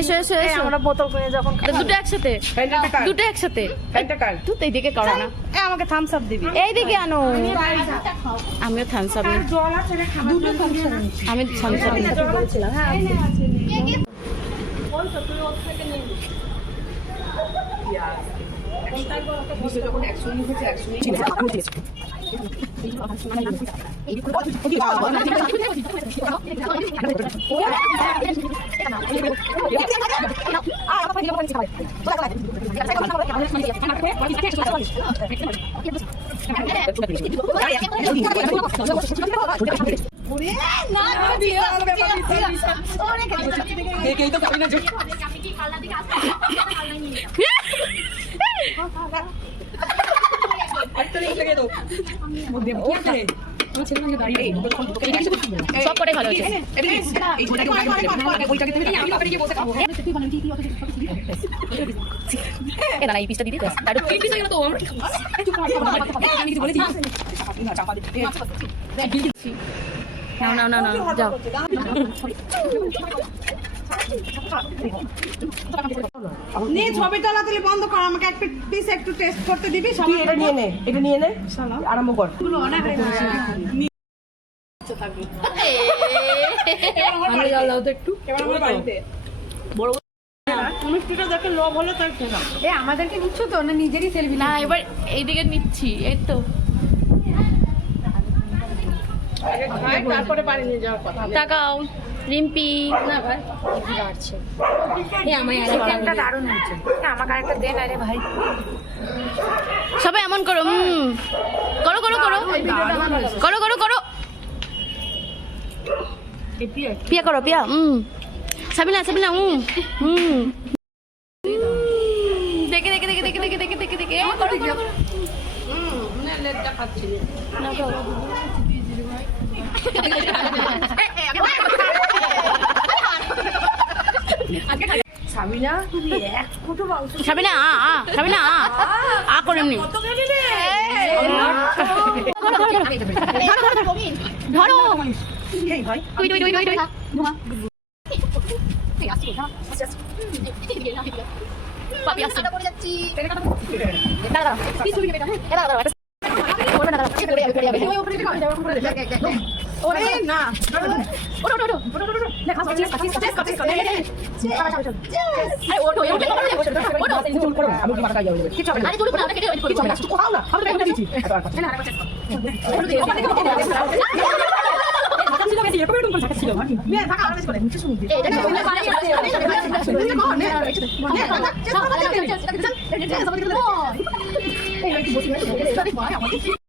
এসো এসো এসো, আমরা বোতল কিনে যখন দুটো একসাথে, দুটো একসাথে। তুই তো এইদিকে করো না, আমাকে থামস আপ দিবি। এইদিকে আনো। আমিও থামস আপ, জল আছে রে, খাবো দুটো থামস আপ। আমি থামস আপ বলেছিলাম। হ্যাঁ সব করে ভালো হয়েছে। দাঁড়া, এই পিসটা দিদি না না না যাও। নে ছবি তোলা তুলি বন্ধ কর, আমাকে এক পিস একটু টেস্ট করতে দিবি। তুই এটা নিয়ে নে, এটা নিয়ে নে, আরম্ভ কর। আমি জ্বালাও তো একটু। এবার আমার বাড়িতে বড় মিষ্টিটা দেখে লোভ হলো তাই খেলাম। আমাদেরকে নিচ্ছ তো না নিজেরই সেলফি? না, এবার এইদিকে নিচ্ছি, এই তো। তারপরে বাড়ি নিয়ে যাওয়ার কথা। তাকাও রিম্পি, না ভাই বাড়ছে। আমার একটা দারুণ হচ্ছে। আমাকে আরেকটা দে না রে ভাই। সবাই এমন করো, করো করো করো করো করো করো, পিয়া করো পিয়া, সাবিনা সাবিনা, দেখে দেখে দেখে দেখে দেখে দেখে দেখে দেখে করো করো। লেটটা খাচ্ছি না করো। সাবিনা তুই এক ফুটো মাংস সাবিনা সাবিনা আ করে এমনি কত খেলি রে? ধরো এই ভাই তুই তুই তুই তুই তুই পাপি আসছে পড়ে যাচ্ছি। দাঁড়া দাঁড়া দাঁড়া ওরে না আমি কি মাথা যাবো? কোথাও না, আমি তো দিচ্ছি। ছিল